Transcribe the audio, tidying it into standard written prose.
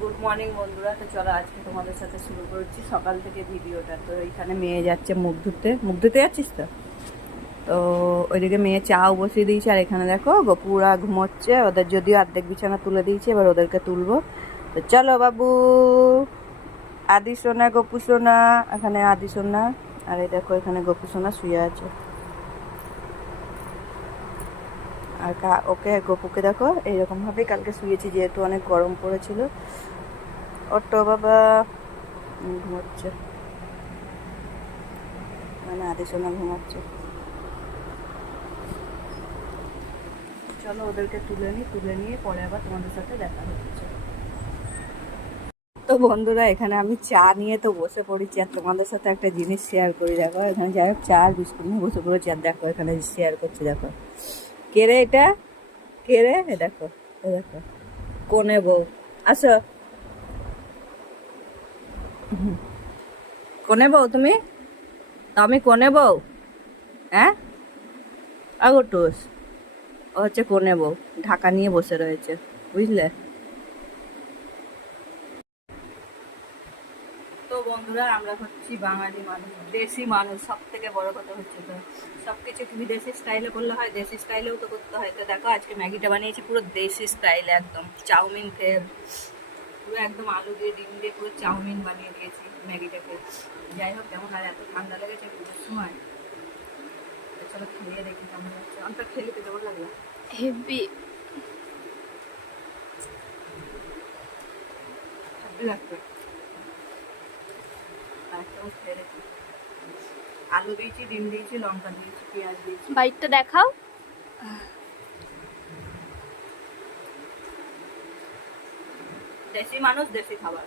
Good morning বন্ধুরা। তো চলো আজকে তোমাদের সাথে শুরু করছি সকাল থেকে ভিডিওটা। তো এখানে মেয়ে যাচ্ছে মুখ ধুতে যাচ্ছিস তো? তো ওইদিকে মেয়ে চাও বসিয়ে দিয়েছে, আর এখানে দেখো গপুরা ঘুমোচ্ছে। ওদের যদিও অর্ধেক বিছানা তুলে দিয়েছে, এবার ওদেরকে তুলবো। তো চলো বাবু, আদি সোনা গপু সোনা, এখানে আদি সোনা, আর এই দেখো এখানে গপু সোনা শুয়ে আছে। আর ওকে গপুকে দেখো এইরকম ভাবে কালকে শুয়েছি, যেহেতু অনেক গরম পড়েছিল। ওটো বাবা, ঘুমাচ্ছে, মানে আদি সোনা ঘুমাচ্ছে। চলো ওদেরকে তুলে নিয়ে পরে আবার তোমাদের সাথে দেখা হচ্ছে। তো বন্ধুরা, এখানে আমি চা নিয়ে তো বসে পড়েছি, আর তোমাদের সাথে একটা জিনিস শেয়ার করি। দেখো এখানে যাই হোক চা আর বিস্কুট নিয়ে বসে পড়েছি, আর দেখো এখানে শেয়ার করছি। দেখো কে রে এটা, কে রে? দেখো, দেখো কোনে বউ। আসো, কোনে বউ তুমি? আমি কোনে বউ? হ্যাঁ, আগোটুস। ও হচ্ছে কোনে বউ, ঢাকা নিয়ে বসে রয়েছে, বুঝলে? তো বন্ধুরা, আমরা হচ্ছি বাঙালি মানুষ, দেশি মানুষ। সব থেকে বড় কথা হচ্ছে তো সবকিছু বিদেশি স্টাইলে করলে হয়, দেশি স্টাইলেও তো করতে হয়। তো দেখো আজকে ম্যাগিটা বানিয়েছি পুরো দেশি স্টাইলে, একদম চাউমিন খেয়ে, পুরো একদম আলু দিয়ে ডিম দিয়ে পুরো চাউমিন বানিয়ে দিয়েছি ম্যাগিটাকে। যাই হোক, কেমন আর এত ঠান্ডা লেগেছে পুজোর সময়। তো চলো খেয়ে দেখি কেমন হচ্ছে। অন্তর খেলে তো কেমন লাগলো? হেভি। হেব্বি লাগবে। আর একটা খেয়ে দেখি। আলু দিয়েছি, ডিম দিয়েছি, লঙ্কা দিয়েছি, পেঁয়াজ দিয়েছি। বাইকটা দেখাও। দেশি মানুষ, দেশি খাবার।